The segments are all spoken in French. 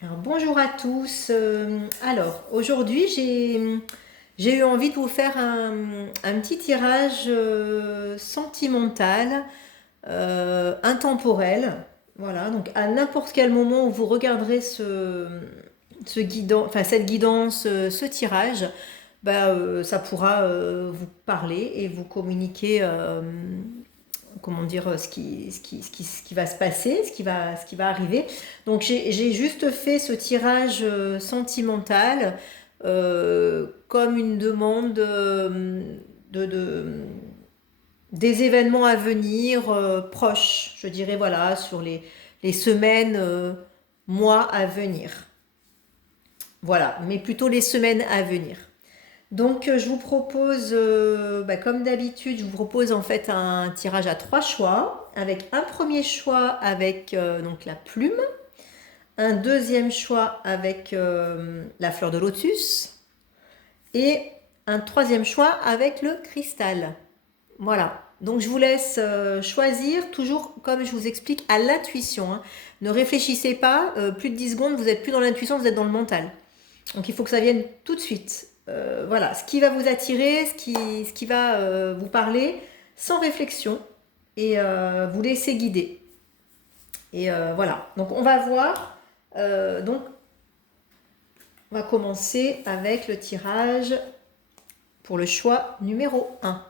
Alors, bonjour à tous. Alors, aujourd'hui, j'ai eu envie de vous faire un petit tirage sentimental, intemporel. Voilà, donc à n'importe quel moment où vous regarderez cette guidance, ce tirage, ça pourra vous parler et vous communiquer comment dire, ce qui va se passer, ce qui va arriver. Donc j'ai juste fait ce tirage sentimental comme une demande des événements à venir proches, je dirais, voilà, sur les semaines, mois à venir. Voilà, mais plutôt les semaines à venir. Donc je vous propose, comme d'habitude, je vous propose en fait un tirage à trois choix, avec un premier choix avec donc la plume, un deuxième choix avec la fleur de lotus et un troisième choix avec le cristal. Voilà. Donc je vous laisse choisir, toujours comme je vous explique, à l'intuition, hein. Ne réfléchissez pas, plus de 10 secondes, vous n'êtes plus dans l'intuition, vous êtes dans le mental. Donc il faut que ça vienne tout de suite. Voilà, ce qui va vous attirer, ce qui va vous parler, sans réflexion, et vous laisser guider. Et voilà, donc on va voir. Donc on va commencer avec le tirage pour le choix numéro un.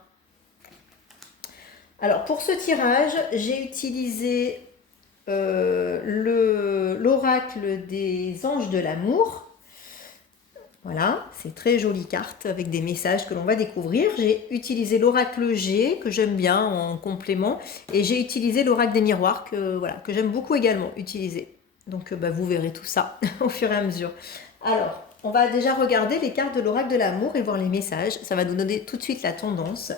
Alors pour ce tirage, j'ai utilisé l'oracle des anges de l'amour. Voilà, c'est très jolie carte avec des messages que l'on va découvrir. J'ai utilisé l'oracle G que j'aime bien en complément et j'ai utilisé l'oracle des miroirs que j'aime beaucoup également utiliser. Donc vous verrez tout ça au fur et à mesure. Alors, on va déjà regarder les cartes de l'oracle de l'amour et voir les messages. Ça va nous donner tout de suite la tendance.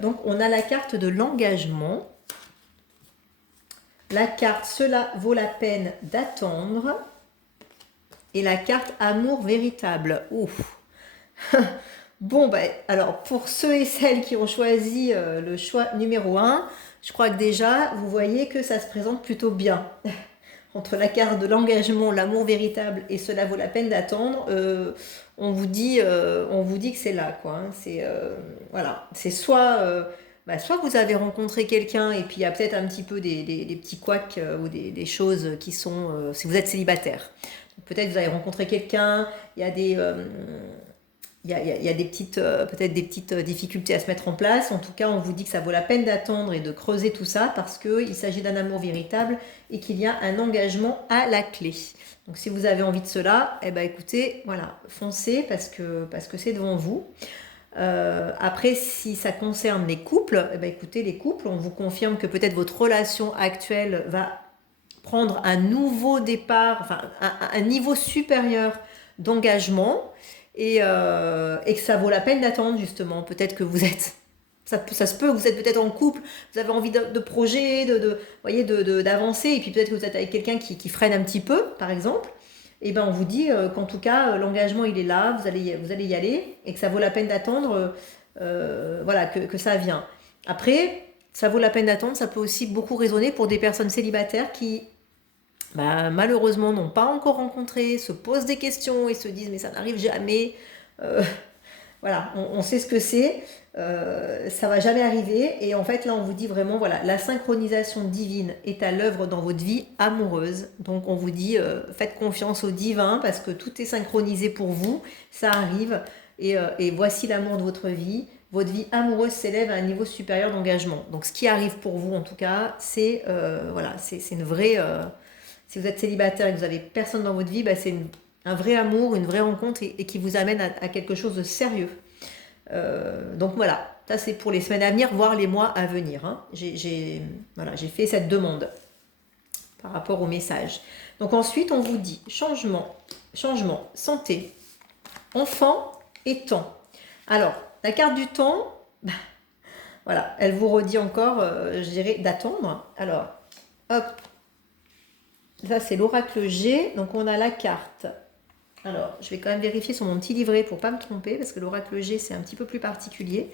Donc on a la carte de l'engagement. La carte Cela vaut la peine d'attendre. Et la carte Amour véritable. Ouf. Bon, alors pour ceux et celles qui ont choisi le choix numéro un, je crois que déjà, vous voyez que ça se présente plutôt bien. Entre la carte de l'engagement, l'amour véritable et cela vaut la peine d'attendre, on vous dit que c'est là, quoi, hein. Voilà, c'est soit vous avez rencontré quelqu'un et puis il y a peut-être un petit peu des petits couacs ou des choses qui sont, si vous êtes célibataire. Peut-être vous avez rencontré quelqu'un, il y a il y a des petites, peut-être des petites difficultés à se mettre en place. En tout cas, on vous dit que ça vaut la peine d'attendre et de creuser tout ça parce qu'il s'agit d'un amour véritable et qu'il y a un engagement à la clé. Donc si vous avez envie de cela, écoutez, voilà, foncez parce que c'est devant vous. Après, si ça concerne les couples, écoutez, les couples, on vous confirme que peut-être votre relation actuelle va prendre un nouveau départ, enfin un niveau supérieur d'engagement et que ça vaut la peine d'attendre justement. Peut-être que vous êtes, ça se peut, vous êtes peut-être en couple, vous avez envie de projet, d'avancer et puis peut-être que vous êtes avec quelqu'un qui freine un petit peu, par exemple. Et on vous dit qu'en tout cas l'engagement il est là, vous allez y aller et que ça vaut la peine d'attendre, voilà que ça vient. Après, ça vaut la peine d'attendre, ça peut aussi beaucoup résonner pour des personnes célibataires qui malheureusement n'ont pas encore rencontré, se posent des questions et se disent mais ça n'arrive jamais. Euh, voilà, on sait ce que c'est, ça va jamais arriver. Et en fait là on vous dit vraiment voilà, la synchronisation divine est à l'œuvre dans votre vie amoureuse. Donc on vous dit faites confiance au divin parce que tout est synchronisé pour vous, ça arrive. Et voici l'amour de votre vie. Votre vie amoureuse s'élève à un niveau supérieur d'engagement. Donc ce qui arrive pour vous en tout cas, c'est voilà, c'est une vraie si vous êtes célibataire et que vous n'avez personne dans votre vie, c'est un vrai amour, une vraie rencontre et qui vous amène à quelque chose de sérieux. Donc voilà, ça c'est pour les semaines à venir, voire les mois à venir, hein. Voilà, j'ai fait cette demande par rapport au message. Donc ensuite, on vous dit changement, santé, enfant et temps. Alors, la carte du temps, voilà, elle vous redit encore, je dirais, d'attendre. Alors, hop, ça, c'est l'oracle G. Donc, on a la carte. Alors, je vais quand même vérifier sur mon petit livret pour ne pas me tromper, parce que l'oracle G, c'est un petit peu plus particulier.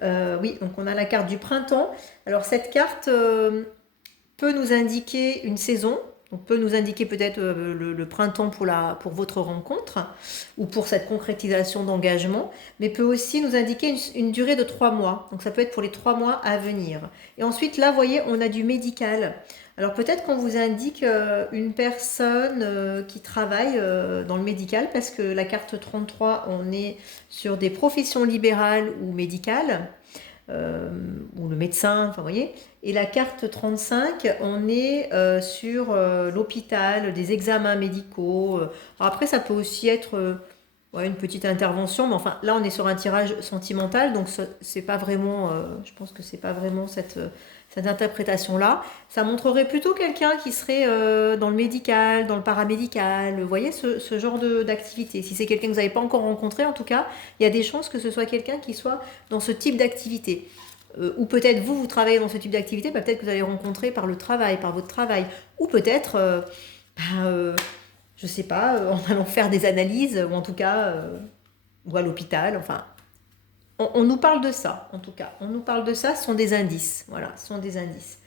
Oui, donc on a la carte du printemps. Alors, cette carte peut nous indiquer une saison. Donc peut nous indiquer peut-être le printemps pour votre rencontre ou pour cette concrétisation d'engagement, mais peut aussi nous indiquer une durée de 3 mois. Donc ça peut être pour les 3 mois à venir. Et ensuite là, vous voyez, on a du médical. Alors peut-être qu'on vous indique une personne qui travaille dans le médical, parce que la carte 33, on est sur des professions libérales ou médicales, ou le médecin, enfin vous voyez. Et la carte 35, on est sur l'hôpital, des examens médicaux. Alors après, ça peut aussi être ouais, une petite intervention, mais enfin là, on est sur un tirage sentimental, donc c'est pas vraiment, je pense que c'est pas vraiment cette interprétation-là. Ça montrerait plutôt quelqu'un qui serait dans le médical, dans le paramédical, vous voyez, ce genre d'activité. Si c'est quelqu'un que vous n'avez pas encore rencontré, en tout cas, il y a des chances que ce soit quelqu'un qui soit dans ce type d'activité. Ou peut-être vous travaillez dans ce type d'activité, bah, peut-être que vous allez rencontrer par le travail, par votre travail. Ou peut-être, je sais pas, en allant faire des analyses, ou en tout cas, ou à l'hôpital, enfin. On nous parle de ça, en tout cas. On nous parle de ça, ce sont des indices. Voilà, ce sont des indices.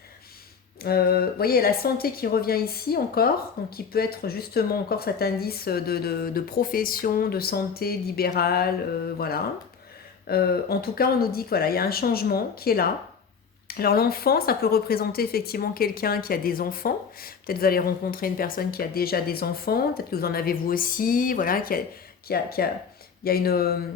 Vous voyez, la santé qui revient ici encore, donc qui peut être justement encore cet indice de profession, de santé libérale, voilà. En tout cas, on nous dit que voilà, il y a un changement qui est là. Alors l'enfant, ça peut représenter effectivement quelqu'un qui a des enfants. Peut-être vous allez rencontrer une personne qui a déjà des enfants. Peut-être que vous en avez vous aussi. Voilà, il y a une,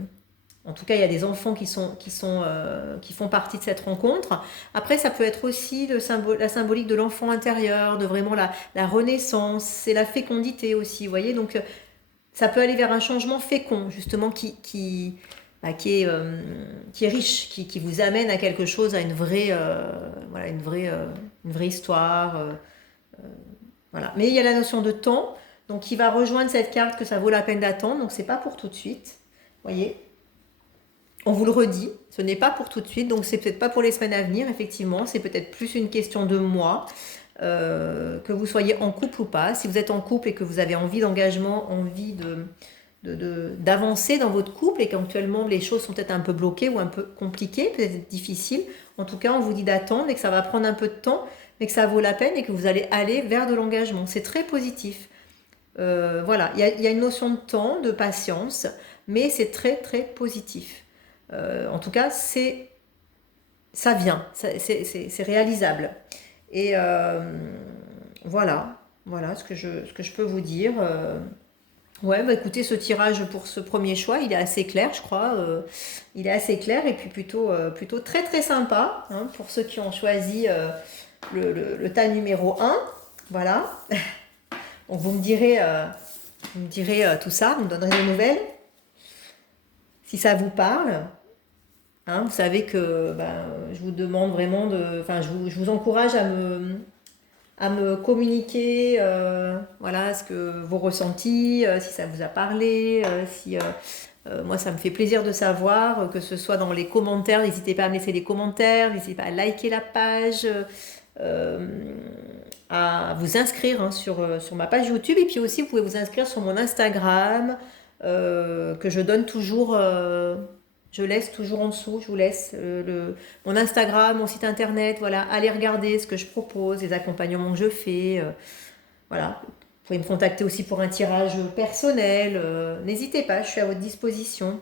en tout cas, il y a des enfants qui font partie de cette rencontre. Après, ça peut être aussi la symbolique de l'enfant intérieur, de vraiment la renaissance, c'est la fécondité aussi, vous voyez. Donc, ça peut aller vers un changement fécond, justement, qui est riche, qui vous amène à quelque chose, à une vraie, voilà, une vraie histoire. Voilà. Mais il y a la notion de temps, donc qui va rejoindre cette carte que ça vaut la peine d'attendre. Donc, c'est pas pour tout de suite, vous voyez. On vous le redit, ce n'est pas pour tout de suite, donc c'est peut-être pas pour les semaines à venir, effectivement, c'est peut-être plus une question de mois, que vous soyez en couple ou pas. Si vous êtes en couple et que vous avez envie d'engagement, envie d'avancer dans votre couple et qu'actuellement les choses sont peut-être un peu bloquées ou un peu compliquées, peut-être difficiles, en tout cas on vous dit d'attendre et que ça va prendre un peu de temps, mais que ça vaut la peine et que vous allez aller vers de l'engagement. C'est très positif. Voilà, il y a une notion de temps, de patience, mais c'est très très positif. En tout cas, ça vient, c'est réalisable. Et voilà ce que je peux vous dire. Ouais, bah écoutez, ce tirage pour ce premier choix, il est assez clair, je crois. Il est assez clair et puis plutôt très très sympa, hein, pour ceux qui ont choisi le tas numéro 1. Voilà. Donc vous me direz tout ça, vous me donnerez des nouvelles. Si ça vous parle. Hein, vous savez que je vous demande vraiment je vous encourage à me communiquer voilà, ce que vos ressentis, si ça vous a parlé, moi ça me fait plaisir de savoir, que ce soit dans les commentaires, n'hésitez pas à me laisser des commentaires, n'hésitez pas à liker la page, à vous inscrire, hein, sur ma page YouTube, et puis aussi vous pouvez vous inscrire sur mon Instagram, que je donne toujours. Je laisse toujours en dessous, je vous laisse mon Instagram, mon site internet, voilà, allez regarder ce que je propose, les accompagnements que je fais, voilà. Vous pouvez me contacter aussi pour un tirage personnel, n'hésitez pas, je suis à votre disposition.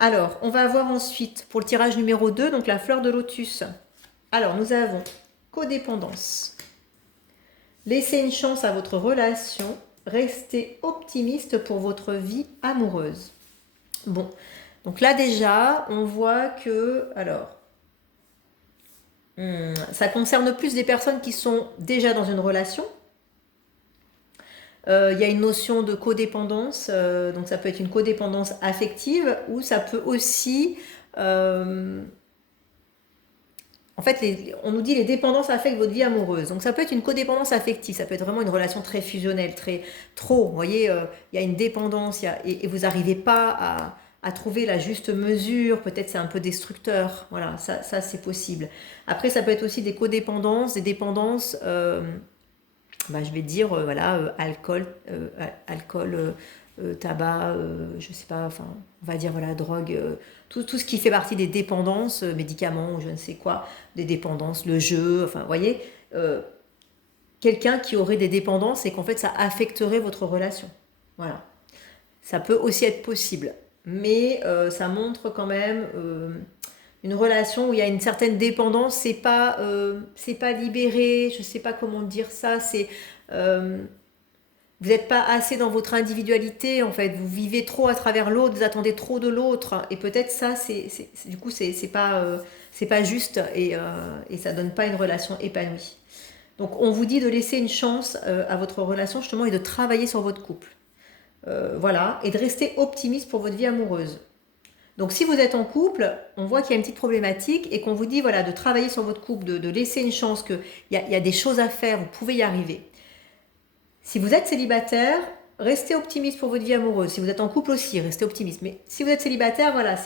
Alors, on va avoir ensuite, pour le tirage numéro 2, donc la fleur de lotus. Alors, nous avons codépendance. Laissez une chance à votre relation, restez optimiste pour votre vie amoureuse. Bon. Donc là déjà, on voit que, alors, ça concerne plus des personnes qui sont déjà dans une relation. Il y a une notion de codépendance, donc ça peut être une codépendance affective ou ça peut aussi... en fait, on nous dit les dépendances affectent votre vie amoureuse. Donc ça peut être une codépendance affective, ça peut être vraiment une relation très fusionnelle, trop. Vous voyez, il y a une dépendance et vous n'arrivez pas à trouver la juste mesure, peut-être c'est un peu destructeur, voilà, ça c'est possible. Après, ça peut être aussi des codépendances, des dépendances, je vais dire, voilà, alcool, tabac, je sais pas, enfin, on va dire, voilà, drogue, tout ce qui fait partie des dépendances, médicaments ou je ne sais quoi, des dépendances, le jeu, enfin, vous voyez, quelqu'un qui aurait des dépendances et qu'en fait ça affecterait votre relation. Voilà. Ça peut aussi être possible. Mais ça montre quand même une relation où il y a une certaine dépendance. C'est pas libéré, je sais pas comment dire ça. Vous n'êtes pas assez dans votre individualité, en fait. Vous vivez trop à travers l'autre, vous attendez trop de l'autre. Et peut-être ça, du coup, c'est pas juste et ça donne pas une relation épanouie. Donc, on vous dit de laisser une chance à votre relation, justement, et de travailler sur votre couple. Voilà, et de rester optimiste pour votre vie amoureuse. Donc si vous êtes en couple, on voit qu'il y a une petite problématique et qu'on vous dit voilà, de travailler sur votre couple, de laisser une chance, qu'il y a des choses à faire, vous pouvez y arriver. Si vous êtes célibataire, restez optimiste pour votre vie amoureuse. Si vous êtes en couple aussi, restez optimiste. Mais si vous êtes célibataire, voilà,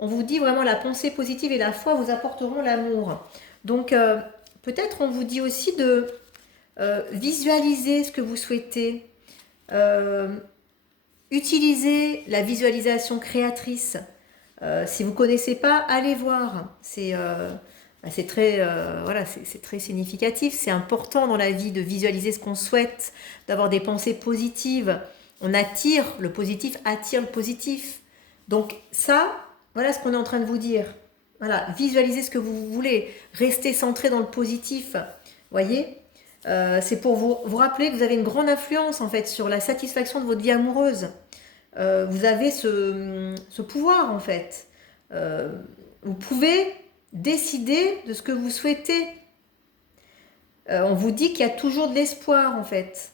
on vous dit vraiment la pensée positive et la foi vous apporteront l'amour. Donc peut-être on vous dit aussi de visualiser ce que vous souhaitez. Utilisez la visualisation créatrice. Si vous ne connaissez pas, allez voir. C'est très, voilà, c'est très significatif. C'est important dans la vie de visualiser ce qu'on souhaite, d'avoir des pensées positives. On attire, le positif attire le positif. Donc ça, voilà ce qu'on est en train de vous dire. Voilà, visualisez ce que vous voulez. Restez centré dans le positif. Voyez, c'est pour vous rappeler que vous avez une grande influence en fait sur la satisfaction de votre vie amoureuse. Vous avez ce pouvoir en fait. Vous pouvez décider de ce que vous souhaitez. On vous dit qu'il y a toujours de l'espoir en fait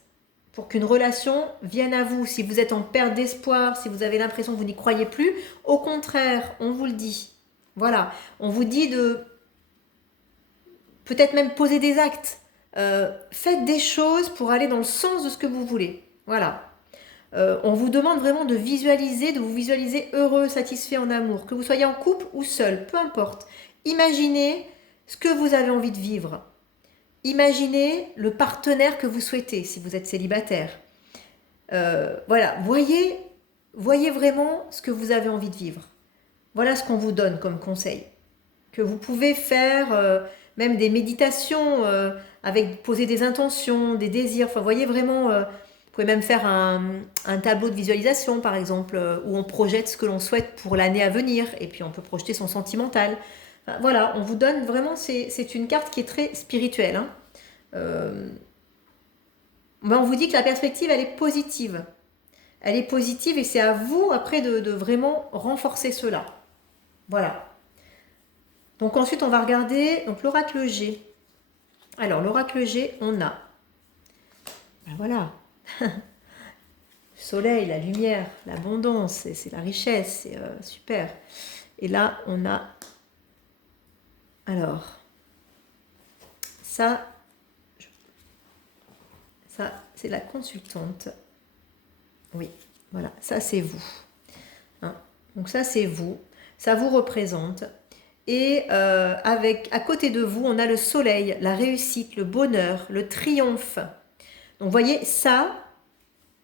pour qu'une relation vienne à vous. Si vous êtes en perte d'espoir, si vous avez l'impression que vous n'y croyez plus, au contraire, on vous le dit. Voilà, on vous dit de peut-être même poser des actes. Faites des choses pour aller dans le sens de ce que vous voulez. Voilà. On vous demande vraiment de vous visualiser heureux, satisfait en amour, que vous soyez en couple ou seul, peu importe. Imaginez ce que vous avez envie de vivre. Imaginez le partenaire que vous souhaitez si vous êtes célibataire. Voilà, voyez vraiment ce que vous avez envie de vivre. Voilà ce qu'on vous donne comme conseil. Que vous pouvez faire même des méditations avec poser des intentions, des désirs. Enfin, voyez vraiment... vous pouvez même faire un tableau de visualisation, par exemple, où on projette ce que l'on souhaite pour l'année à venir, et puis on peut projeter son sentimental. Enfin, voilà, on vous donne vraiment, c'est une carte qui est très spirituelle. Hein. On vous dit que la perspective, elle est positive. Elle est positive et c'est à vous, après, de vraiment renforcer cela. Voilà. Donc ensuite, on va regarder l'oracle G. Alors, l'oracle G, on a... Ben voilà. Le soleil, la lumière, l'abondance, c'est la richesse, c'est super. Et là, on a... Alors, ça c'est la consultante. Oui, voilà, ça c'est vous. Hein, donc ça c'est vous, ça vous représente. Et à côté de vous, on a le soleil, la réussite, le bonheur, le triomphe. Donc vous voyez, ça,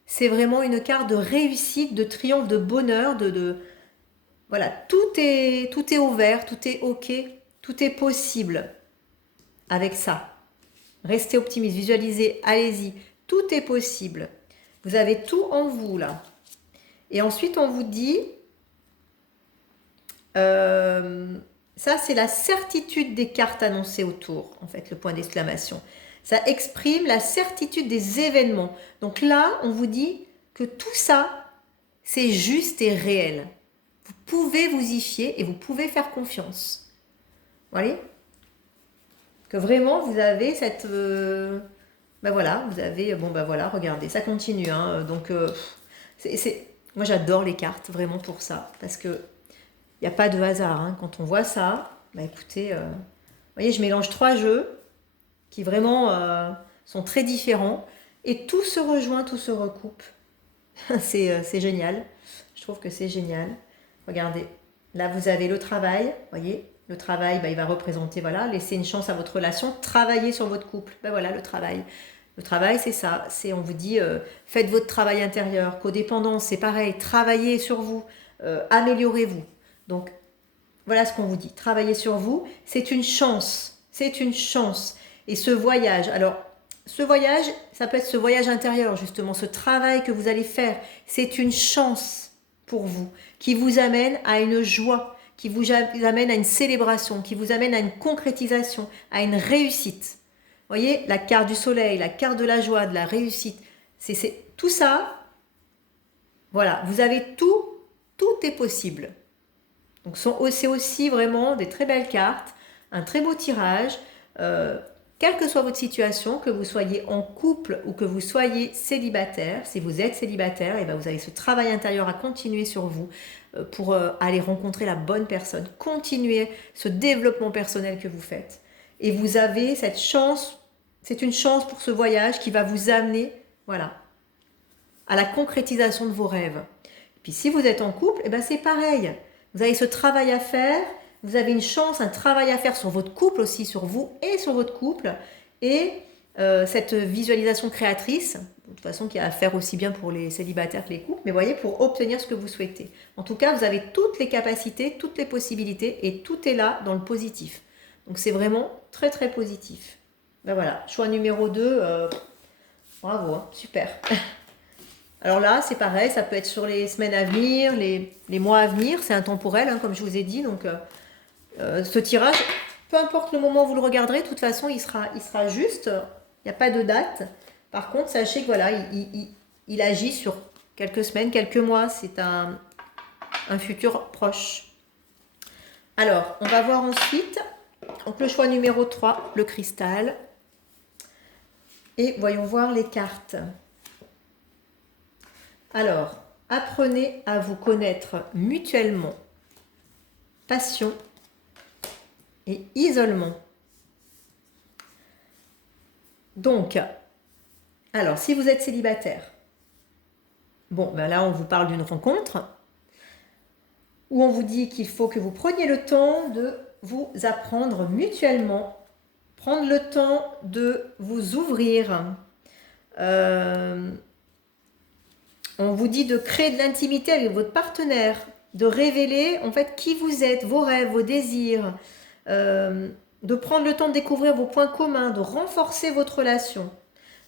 c'est vraiment une carte de réussite, de triomphe, de bonheur, voilà, tout est ouvert, tout est ok, tout est possible avec ça. Restez optimiste, visualisez, allez-y, tout est possible. Vous avez tout en vous là. Et ensuite, on vous dit, ça c'est la certitude des cartes annoncées autour, en fait, le point d'exclamation. Ça exprime la certitude des événements. Donc là, on vous dit que tout ça, c'est juste et réel. Vous pouvez vous y fier et vous pouvez faire confiance. Vous voyez ? Que vraiment, vous avez cette... ben voilà, vous avez... Bon, ben voilà, regardez, ça continue. Hein, donc, moi, j'adore les cartes, vraiment pour ça. Parce que il n'y a pas de hasard. Hein. Quand on voit ça, bah écoutez, vous voyez, je mélange 3 jeux qui vraiment sont très différents. Et tout se rejoint, tout se recoupe. c'est génial. Je trouve que c'est génial. Regardez, là, vous avez le travail, vous voyez. Le travail, bah, il va représenter, voilà, laisser une chance à votre relation, travailler sur votre couple. Ben voilà, le travail. Le travail, c'est ça. On vous dit, faites votre travail intérieur. Codépendance, c'est pareil. Travaillez sur vous. Améliorez-vous. Donc, voilà ce qu'on vous dit. Travaillez sur vous. C'est une chance. C'est une chance. Et ce voyage, alors, ce voyage, ça peut être ce voyage intérieur, justement, ce travail que vous allez faire. C'est une chance pour vous, qui vous amène à une joie, qui vous amène à une célébration, qui vous amène à une concrétisation, à une réussite. Vous voyez, la carte du soleil, la carte de la joie, de la réussite, tout ça, voilà, vous avez tout, tout est possible. Donc c'est aussi vraiment des très belles cartes, un très beau tirage. Quelle que soit votre situation, que vous soyez en couple ou que vous soyez célibataire, si vous êtes célibataire, et bien vous avez ce travail intérieur à continuer sur vous pour aller rencontrer la bonne personne, continuer ce développement personnel que vous faites. Et vous avez cette chance, c'est une chance pour ce voyage qui va vous amener, voilà, à la concrétisation de vos rêves. Et puis si vous êtes en couple, et ben c'est pareil. Vous avez ce travail à faire. Vous avez une chance, un travail à faire sur votre couple aussi, sur vous et sur votre couple. Et cette visualisation créatrice, de toute façon qui a à faire aussi bien pour les célibataires que les couples, mais voyez, pour obtenir ce que vous souhaitez. En tout cas, vous avez toutes les capacités, toutes les possibilités et tout est là dans le positif. Donc c'est vraiment très très positif. Ben voilà, choix numéro 2, bravo, hein, super. Alors là, c'est pareil, ça peut être sur les semaines à venir, les mois à venir, c'est intemporel, hein, comme je vous ai dit, donc... ce tirage, peu importe le moment où vous le regarderez, de toute façon, il sera juste. Il n'y a pas de date. Par contre, sachez que voilà, il agit sur quelques semaines, quelques mois. C'est un futur proche. Alors, on va voir ensuite donc le choix numéro 3, le cristal. Et voyons voir les cartes. Alors, apprenez à vous connaître mutuellement. Passion et isolement. Donc, alors, si vous êtes célibataire, bon, ben là, on vous parle d'une rencontre où on vous dit qu'il faut que vous preniez le temps de vous apprendre mutuellement, prendre le temps de vous ouvrir. On vous dit de créer de l'intimité avec votre partenaire, de révéler en fait qui vous êtes, vos rêves, vos désirs, de prendre le temps de découvrir vos points communs, de renforcer votre relation.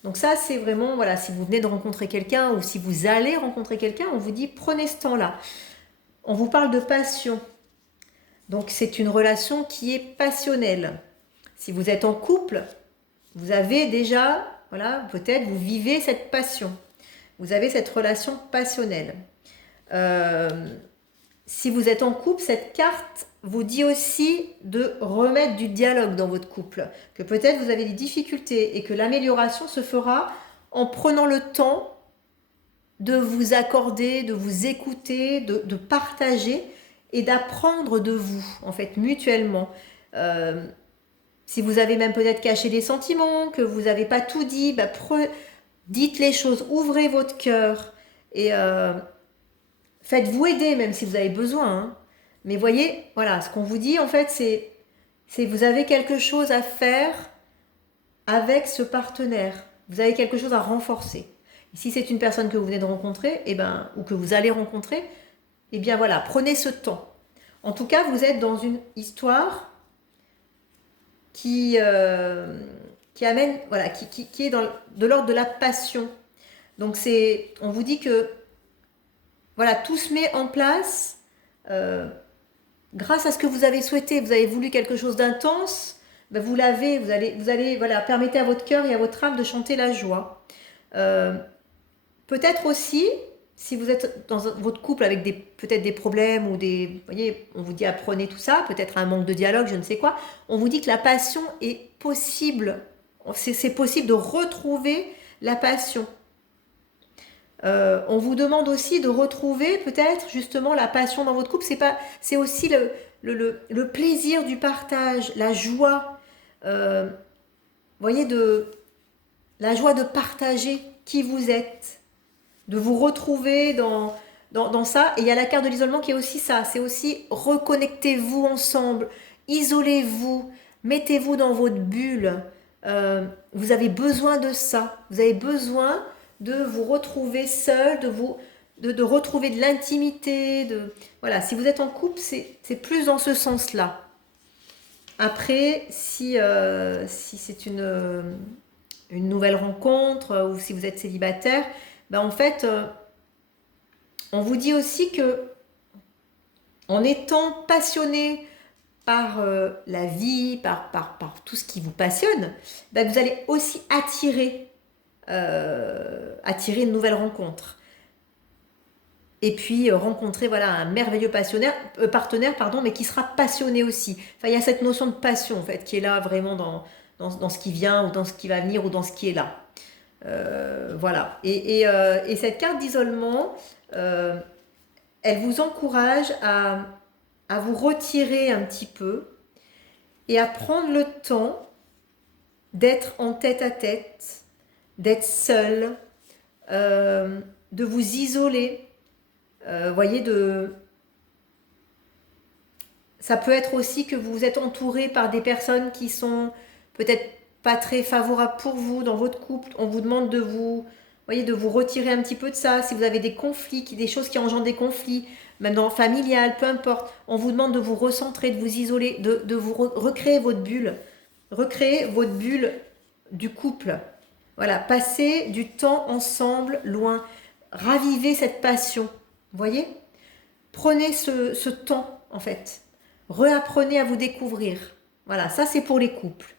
Donc ça, c'est vraiment, voilà, si vous venez de rencontrer quelqu'un ou si vous allez rencontrer quelqu'un, on vous dit prenez ce temps-là. On vous parle de passion. Donc c'est une relation qui est passionnelle. Si vous êtes en couple, vous avez déjà, voilà, peut-être vous vivez cette passion. Vous avez cette relation passionnelle. Si vous êtes en couple, cette carte vous dit aussi de remettre du dialogue dans votre couple, que peut-être vous avez des difficultés et que l'amélioration se fera en prenant le temps de vous accorder, de vous écouter, de partager et d'apprendre de vous, en fait, mutuellement. Si vous avez même peut-être caché des sentiments, que vous n'avez pas tout dit, bah, dites les choses, ouvrez votre cœur et faites-vous aider même si vous avez besoin. Hein. Mais voyez, voilà, ce qu'on vous dit en fait, c'est vous avez quelque chose à faire avec ce partenaire. Vous avez quelque chose à renforcer. Et si c'est une personne que vous venez de rencontrer, ou que vous allez rencontrer, eh bien voilà, prenez ce temps. En tout cas, vous êtes dans une histoire qui amène, voilà, qui est de l'ordre de la passion. Donc on vous dit que voilà, tout se met en place grâce à ce que vous avez souhaité. Vous avez voulu quelque chose d'intense, ben vous l'avez. Vous allez, voilà, permettez à votre cœur et à votre âme de chanter la joie. Peut-être aussi, si vous êtes dans votre couple avec peut-être des problèmes ou vous voyez, on vous dit apprenez tout ça, peut-être un manque de dialogue, je ne sais quoi. On vous dit que la passion est possible. C'est possible de retrouver la passion. On vous demande aussi de retrouver peut-être justement la passion dans votre couple. C'est aussi le plaisir du partage, la joie. Voyez, la joie de partager qui vous êtes, de vous retrouver dans ça. Et il y a la carte de l'isolement qui est aussi ça. C'est aussi reconnectez-vous ensemble, isolez-vous, mettez-vous dans votre bulle. Vous avez besoin de ça. Vous avez besoin de vous retrouver seul, de retrouver de l'intimité. Voilà, si vous êtes en couple, c'est plus dans ce sens-là. Après, si c'est une une nouvelle rencontre, ou si vous êtes célibataire, ben en fait, on vous dit aussi que en étant passionné par la vie, par tout ce qui vous passionne, ben vous allez aussi attirer une nouvelle rencontre. Et puis rencontrer voilà, un merveilleux partenaire, pardon, mais qui sera passionné aussi. Enfin, il y a cette notion de passion en fait, qui est là vraiment dans ce qui vient, ou dans ce qui va venir, ou dans ce qui est là. Voilà. Et cette carte d'isolement, elle vous encourage à vous retirer un petit peu et à prendre le temps d'être en tête à tête, d'être seul, de vous isoler. Voyez, ça peut être aussi que vous êtes entouré par des personnes qui sont peut-être pas très favorables pour vous dans votre couple. On vous demande de vous retirer un petit peu de ça. Si vous avez des conflits, des choses qui engendrent des conflits, même dans le familial, peu importe, on vous demande de vous recentrer, de vous isoler, de vous recréer votre bulle. Recréer votre bulle du couple. Voilà, passer du temps ensemble, loin. Raviver cette passion. Vous voyez ? Prenez ce temps, en fait. Réapprenez à vous découvrir. Voilà, ça c'est pour les couples.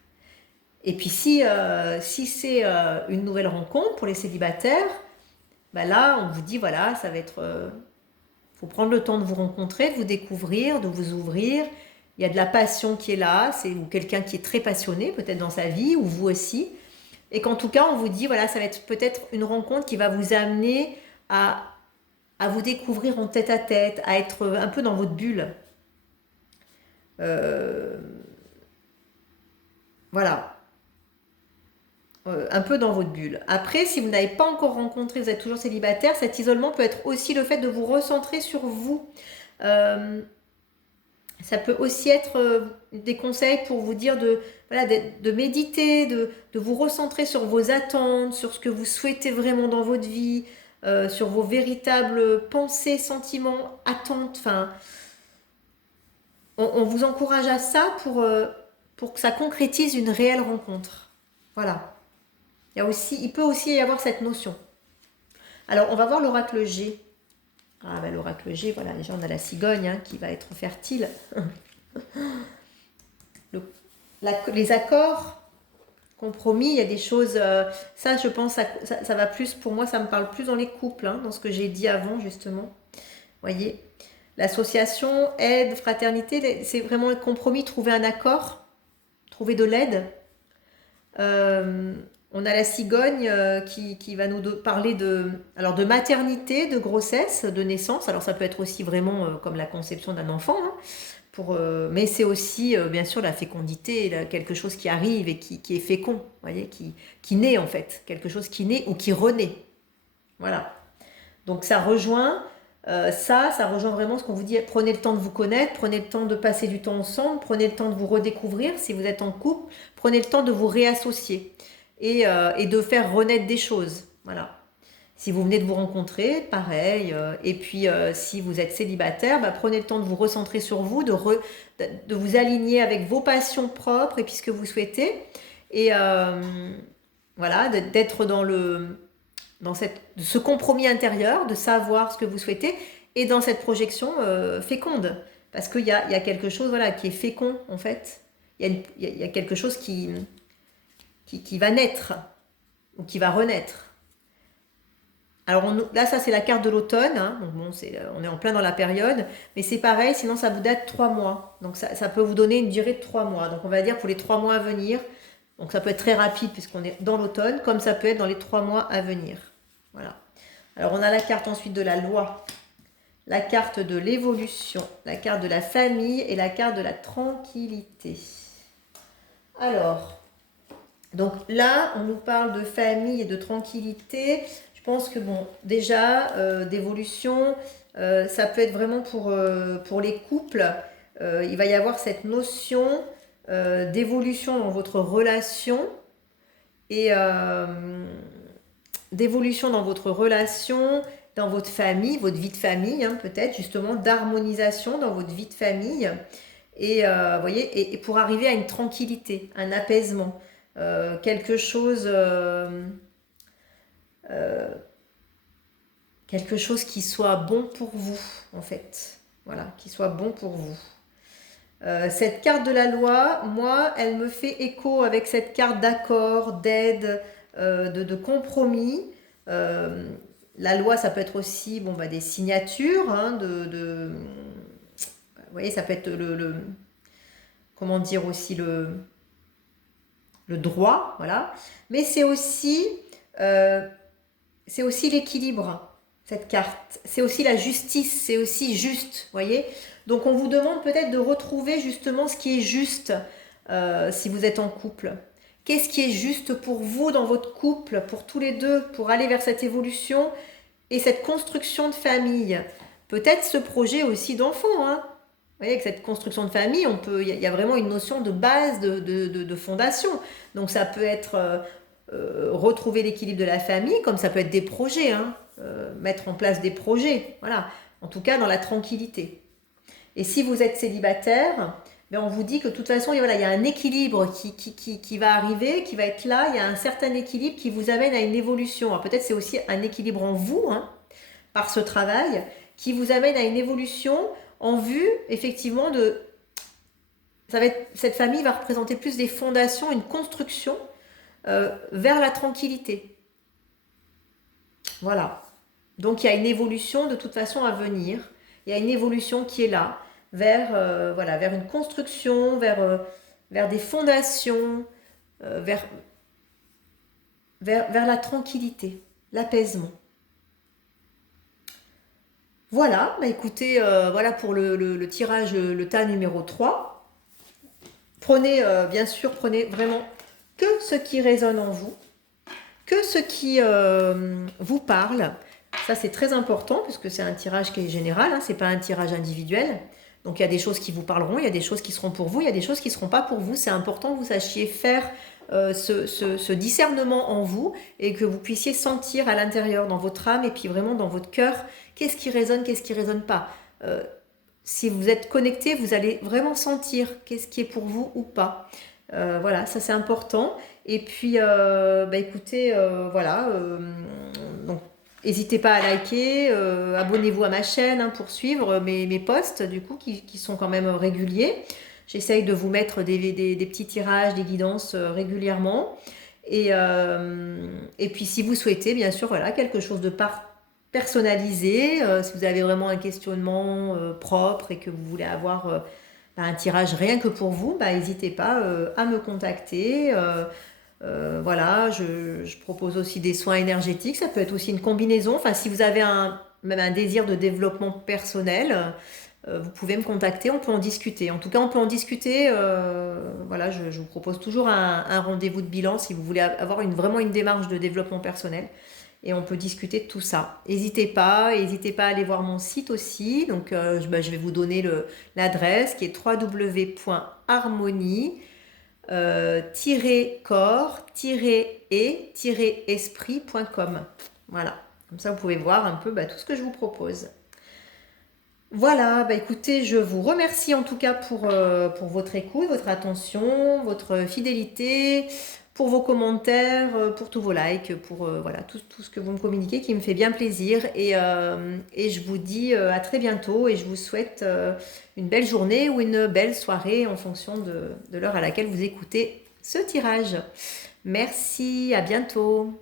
Et puis si c'est une nouvelle rencontre pour les célibataires, ben là on vous dit voilà, ça va être... faut prendre le temps de vous rencontrer, de vous découvrir, de vous ouvrir. Il y a de la passion qui est là, ou quelqu'un qui est très passionné peut-être dans sa vie, ou vous aussi. Et qu'en tout cas on vous dit voilà, ça va être peut-être une rencontre qui va vous amener à vous découvrir en tête à tête, à être un peu dans votre bulle. Voilà. Un peu dans votre bulle. Après, si vous n'avez pas encore rencontré, vous êtes toujours célibataire, cet isolement peut être aussi le fait de vous recentrer sur vous. Ça peut aussi être des conseils pour vous dire de méditer, de vous recentrer sur vos attentes, sur ce que vous souhaitez vraiment dans votre vie, sur vos véritables pensées, sentiments, attentes. Enfin, on vous encourage à ça pour que ça concrétise une réelle rencontre. Voilà. Il peut aussi y avoir cette notion. Alors, on va voir l'oracle G. Ah, ben l'oracle G, voilà, déjà on a la cigogne qui va être fertile. Les accords, compromis, il y a des choses... ça, je pense, ça va plus, pour moi, ça me parle plus dans les couples, dans ce que j'ai dit avant, justement. Voyez, l'association, aide, fraternité, c'est vraiment le compromis, trouver un accord, trouver de l'aide. On a la cigogne qui va nous parler de maternité, de grossesse, de naissance. Alors ça peut être aussi vraiment comme la conception d'un enfant, mais c'est aussi bien sûr la fécondité, quelque chose qui arrive et qui est fécond, voyez, qui naît en fait, quelque chose qui naît ou qui renaît. Voilà. Donc ça rejoint ça rejoint vraiment ce qu'on vous dit. Prenez le temps de vous connaître, prenez le temps de passer du temps ensemble, prenez le temps de vous redécouvrir si vous êtes en couple, prenez le temps de vous réassocier et de faire renaître des choses. Voilà. Si vous venez de vous rencontrer, pareil. Et puis si vous êtes célibataire, prenez le temps de vous recentrer sur vous, de vous aligner avec vos passions propres et puis ce que vous souhaitez. Et voilà, d'être dans ce compromis intérieur, de savoir ce que vous souhaitez, et dans cette projection féconde. Parce qu'il y a quelque chose qui est fécond, en fait. Il y a quelque chose qui va naître, ou qui va renaître. Alors là, ça c'est la carte de l'automne, donc bon, on est en plein dans la période, mais c'est pareil, sinon ça vous date 3 mois. Donc ça peut vous donner une durée de 3 mois. Donc on va dire pour les 3 mois à venir. Donc ça peut être très rapide puisqu'on est dans l'automne, comme ça peut être dans les 3 mois à venir. Voilà. Alors on a la carte ensuite de la loi, la carte de l'évolution, la carte de la famille et la carte de la tranquillité. Alors, donc là, on nous parle de famille et de tranquillité. Je pense que bon, déjà, d'évolution, ça peut être vraiment pour les couples. Il va y avoir cette notion d'évolution dans votre relation et d'évolution dans votre relation, dans votre famille, votre vie de famille, peut-être justement d'harmonisation dans votre vie de famille et voyez, et pour arriver à une tranquillité, un apaisement. quelque chose, quelque chose qui soit bon pour vous, en fait. Voilà, qui soit bon pour vous. Cette carte de la loi, moi, elle me fait écho avec cette carte d'accord, d'aide, de compromis. Euh, la loi, ça peut être aussi bon, bah, des signatures, hein, vous voyez, ça peut être comment dire aussi, le droit, voilà. Mais c'est aussi l'équilibre, cette carte. C'est aussi la justice, c'est aussi juste, vous voyez. Donc on vous demande peut-être de retrouver justement ce qui est juste si vous êtes en couple. Qu'est-ce qui est juste pour vous dans votre couple, pour tous les deux, pour aller vers cette évolution et cette construction de famille. Peut-être ce projet aussi d'enfant, hein. Vous voyez, avec cette construction de famille, il y a vraiment une notion de base, de fondation. Donc ça peut être retrouver l'équilibre de la famille, comme ça peut être des projets, hein. Mettre en place des projets, voilà. En tout cas, dans la tranquillité. Et si vous êtes célibataire, ben on vous dit que de toute façon, voilà, il y a un équilibre qui va arriver, qui va être là, il y a un certain équilibre qui vous amène à une évolution. Alors peut-être c'est aussi un équilibre en vous, hein, par ce travail, qui vous amène à une évolution en vue, effectivement, cette famille va représenter plus des fondations, une construction vers la tranquillité. Voilà. Donc il y a une évolution de toute façon à venir. Il y a une évolution qui est là vers, voilà, vers une construction, vers des fondations, vers la tranquillité, l'apaisement. Voilà, bah écoutez, voilà pour le tirage, le tas numéro 3. Prenez, bien sûr, prenez vraiment que ce qui résonne en vous, que ce qui vous parle. Ça, c'est très important puisque c'est un tirage qui est général, hein, c'est pas un tirage individuel. Donc, il y a des choses qui vous parleront, il y a des choses qui seront pour vous, il y a des choses qui ne seront pas pour vous. C'est important que vous sachiez faire ce discernement en vous et que vous puissiez sentir à l'intérieur, dans votre âme et puis vraiment dans votre cœur, qu'est-ce qui résonne pas. Si vous êtes connecté, vous allez vraiment sentir qu'est-ce qui est pour vous ou pas. Voilà, ça c'est important. Et puis, bah écoutez, voilà, donc n'hésitez pas à liker, abonnez-vous à ma chaîne hein, pour suivre mes posts du coup qui sont quand même réguliers. J'essaye de vous mettre des petits tirages, des guidances régulièrement. Et puis si vous souhaitez, bien sûr, voilà, quelque chose de personnalisé, si vous avez vraiment un questionnement propre et que vous voulez avoir un tirage rien que pour vous, bah, n'hésitez pas à me contacter. Voilà, je propose aussi des soins énergétiques, ça peut être aussi une combinaison. Enfin, si vous avez même un désir de développement personnel, vous pouvez me contacter, on peut en discuter. En tout cas, on peut en discuter. Voilà, je vous propose toujours un rendez-vous de bilan si vous voulez avoir vraiment une démarche de développement personnel. Et on peut discuter de tout ça. N'hésitez pas à aller voir mon site aussi. Donc, je vais vous donner l'adresse qui est www.harmonie corps-et-esprit.com. Voilà, comme ça vous pouvez voir un peu tout ce que je vous propose. Voilà, bah écoutez, je vous remercie en tout cas pour votre écoute, votre attention, votre fidélité, pour vos commentaires, pour tous vos likes, pour voilà, tout ce que vous me communiquez qui me fait bien plaisir. Et je vous dis à très bientôt et je vous souhaite une belle journée ou une belle soirée en fonction de l'heure à laquelle vous écoutez ce tirage. Merci, à bientôt.